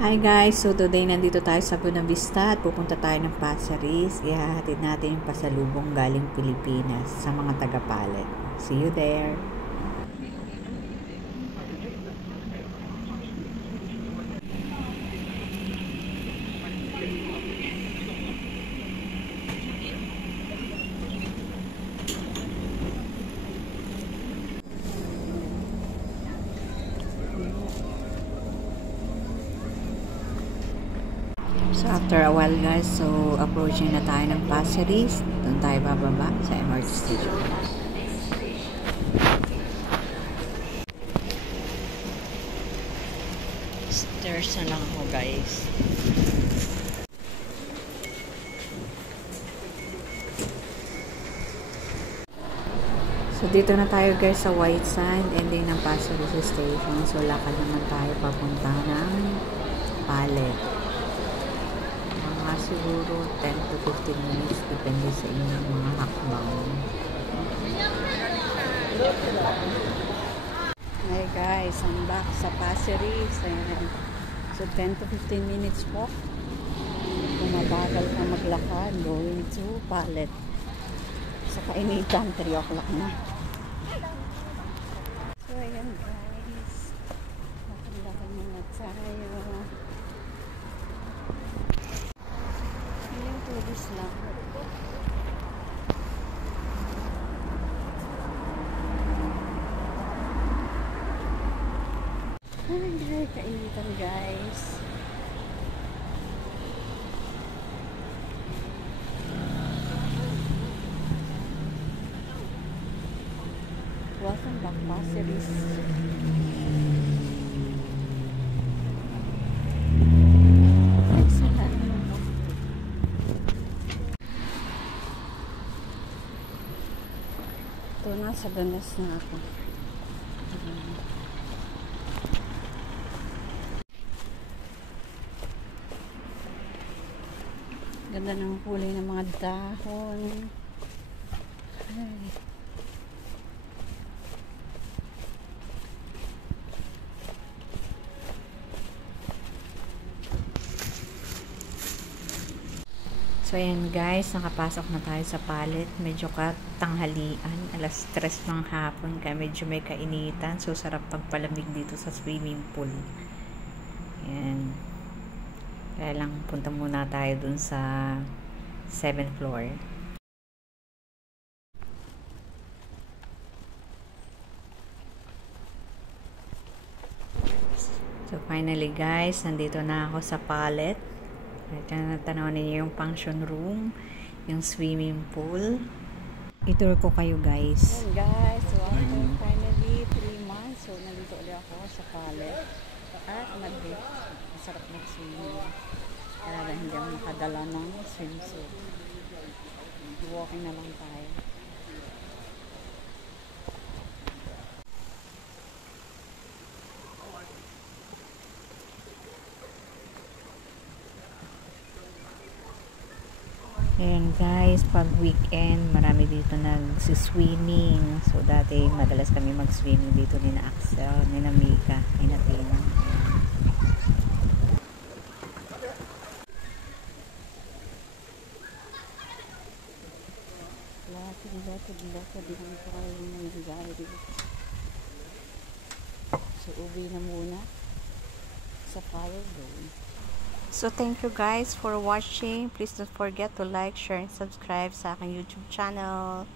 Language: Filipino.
Hi guys! So today nandito tayo sa Buena Vista at pupunta tayo ng Passaris. Ihahatid natin yung pasalubong galing Pilipinas sa mga taga-Palet. See you there! So after a while guys, so approaching na tayo ng Passaris. Doon tayo bababa sa MRT station. Stairs na lang ako guys. So dito na tayo guys sa White Sand ending ng Passaris Station. So lakad naman tayo papunta ng Palet. Siguro 10 to 15 minutes depende sa inyong mga hakbang. Hey guys, I'm back sa Passaris. So 10 to 15 minutes po. Kung mabagal ka maglakad going to Palet. Sa kainitan 3 o'clock na. So ayan guys, lakad muna tayo. Tourist lang. Ay, kainitan guys. Welcome back, Passaris. Ito na, sa ganas na ako. Ganda ng kulay ng mga dahon. Ay. So ayan guys, nakapasok na tayo sa Palet. Medyo katanghalian, alas 3 ng hapon, kaya medyo may kainitan. So sarap pagpalamig dito sa swimming pool. Ayan. Kaya lang punta muna tayo dun sa 7th floor. So finally guys, nandito na ako sa Palet. Tanaw niyo yung function room, yung swimming pool. Itour ko kayo guys. Hey guys, so finally 3 months. So nandito ulit ako sa Palet. At masarap mag-swimming. Kaya hindi ako nakadala ng swimsuit. Walking na lang tayo. Ayan guys, pag weekend, marami dito nag-swimming. So dati madalas kami mag-swimming dito ni na Axel, ni na Mika, ni na Tina. Lakad din pa yung nangyayari dito. So uwi na muna sa Power Zone. So thank you guys for watching. Please don't forget to like, share, and subscribe sa aking YouTube channel.